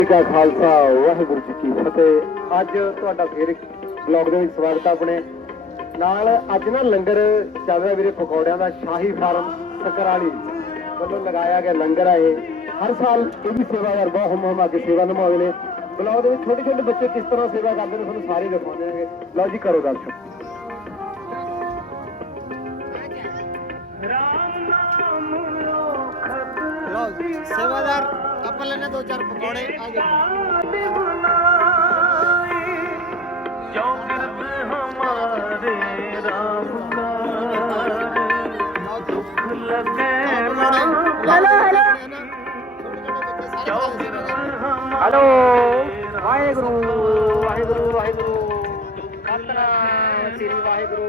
ਕਾ ਖਾਲਸਾ ਵਾਹਿਗੁਰੂ ਜੀ ਕੀ ਫਤਿਹ। ਅੱਜ ਤੁਹਾਡਾ ਫੇਰ ਇੱਕ ਬਲੌਗ ਦੇ ਵਿੱਚ ਸਵਾਗਤ ਹੈ ਆਪਣੇ ਨਾਲ। ਅੱਜ ਨਾ ਲੰਗਰ ਚੱਲ ਰਿਹਾ ਵੀਰੇ, ਪਕੌੜਿਆਂ ਦਾ ਸ਼ਾਹੀ ਫਾਰਮ ਸਕਰਾਲੀ ਵੱਲੋਂ ਲਗਾਇਆ ਗਿਆ ਲੰਗਰ ਆ ਇਹ। ਹਰ ਸਾਲ ਇਹ ਵੀ ਸੇਵਾਦਾਰ ਬਹੁਤ ਹਮ ਕੇ ਸੇਵਾ ਨਿਭਾਉਂਦੇ ਨੇ। ਬਲੌਗ ਦੇ ਵਿੱਚ ਛੋਟੇ ਛੋਟੇ ਬੱਚੇ ਕਿਸ ਤਰ੍ਹਾਂ ਸੇਵਾ ਕਰਦੇ ਨੇ ਤੁਹਾਨੂੰ ਸਾਰੇ ਦਿਖਾਉਂਦੇ ਆਂਗੇ। ਲਓ ਜੀ ਕਰੋ ਦਰਸ਼ਨ। सेवादार अपन लेने 2-4 पकौड़े आ हेलो वाहेगुरु वाहेगुरु वाहेगुरु सतनाम श्री वाहेगुरु।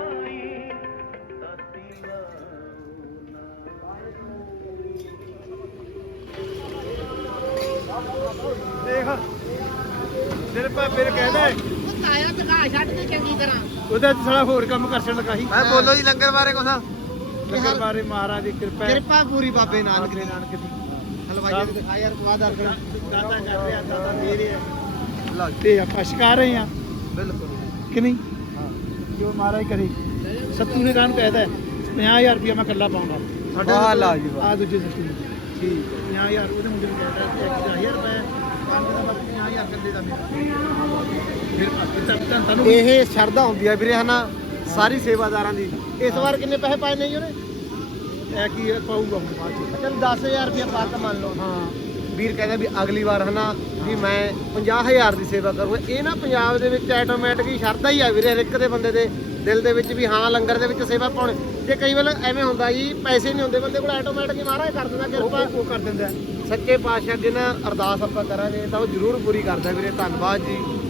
देख तेरे भापे ने कहदा है ਆਇਆ ਦਿਖਾ ਛੱਡ ਦੇ ਚੰਗੀ ਤਰ੍ਹਾਂ। ਉਹਦਾ ਸਾਲਾ ਹੋਰ ਕੰਮ ਕਰਸਣ ਲਗਾ ਸੀ। ਮੈਂ ਬੋਲੋ ਜੀ ਲੰਗਰ ਬਾਰੇ ਕੁਛ। ਲੰਗਰ ਬਾਰੇ ਮਹਾਰਾਜ ਦੀ ਕਿਰਪਾ ਹੈ। ਕਿਰਪਾ ਪੂਰੀ ਬਾਬੇ ਨਾਨਕ ਦੀ। ਨਾਨਕ ਦੀ ਹਲਵਾਈ ਦੇ ਦਿਖਾ ਯਾਰ ਸਵਾਦਾਰ ਕਰ। ਦਾਤਾ ਕਰ ਰਿਹਾ, ਦਾਤਾ ਦੇ ਰਿਹਾ। ਲਓ ਜੀ ਤੇ ਆਪਾਂ ਛਕਾ ਰਹੇ ਹਾਂ ਬਿਲਕੁਲ ਕਿ ਨਹੀਂ? ਜੋ ਮਹਾਰਾਜ ਕਰੇ। ਸੱਤੂ ਨੇ ਕਾਹਨੂੰ ਕਹਿਦਾ 50,000 ਰੁਪਇਆ ਮੈਂ ਇਕੱਲਾ ਪਾਉਂਦਾ। ਵਾਹ ਲਾ ਜੀ ਵਾਹ। ਆ ਦੂਜੇ ਸੱਤੂ ਨੇ ਠੀਕ 50,000 ਉਹਦੇ ਮੁੰਡੇ ਨੂੰ ਕਹਿਦਾ 1000 ਰੁਪਏ ਕੰਮ ਦਾ ਬਸ 50,000 ਕੱਲੇ ਦਾ ਮੇਰਾ। ਫਿਰ ਤਾਂ ਤੁਹਾਨੂੰ ਇਹ ਸ਼ਰਧਾ ਹੁੰਦੀ ਆ ਵੀਰੇ ਹਨਾ ਸਾਰੀ ਸੇਵਾਦਾਰਾਂ ਦੀ। ਇਸ ਵਾਰ ਕਿੰਨੇ ਪੈਸੇ ਪਾਏ ਨੇ ਜੀ ਉਹਨੇ? ਇਹ ਕੀ ਪਾਊਗਾ ਹੁਣ ਬਾਅਦ ਚ। ਚਲ 10,000 ਰੁਪਇਆ ਪਾ ਕੇ ਮੰਨ ਲਓ। ਹਾਂ ਵੀਰ ਕਹਿੰਦਾ ਵੀ ਅਗਲੀ ਵਾਰ ਹਨਾ ਵੀ ਮੈਂ 50,000 ਦੀ ਸੇਵਾ ਕਰੂੰਗਾ। ਇਹ ਨਾ ਪੰਜਾਬ ਦੇ ਵਿੱਚ ਆਟੋਮੈਟਿਕ ਹੀ ਸ਼ਰਧਾ ਹੀ ਆ ਵੀਰੇ ਹਰ ਇੱਕ ਦੇ ਬੰਦੇ ਦੇ ਦਿਲ ਦੇ ਵਿੱਚ ਵੀ ਹਾਂ ਲੰਗਰ ਦੇ ਵਿੱਚ ਸੇਵਾ ਪਾਉਣੀ। ਤੇ ਕਈ ਵਾਰ ਐਵੇਂ ਹੁੰਦਾ ਜੀ ਪੈਸੇ ਨਹੀਂ ਹੁੰਦੇ ਬੰਦੇ ਕੋਲ, ਆਟੋਮੈਟਿਕ ਹੀ ਮਹਾਰਾਜ ਕਰ ਦਿੰਦਾ ਕਿਰਪਾ। ਉਹ ਕਰ ਦਿੰਦਾ। ਸੱਚੇ ਪਾਤਸ਼ਾਹ ਅੱਗੇ ਨਾ ਅਰਦਾਸ ਆਪਾਂ ਕਰਾਂਗੇ ਤਾਂ ਉਹ ਜ਼ਰੂਰ ਪੂਰੀ ਕਰਦਾ ਵੀਰੇ। ਧੰਨਵਾਦ ਜੀ।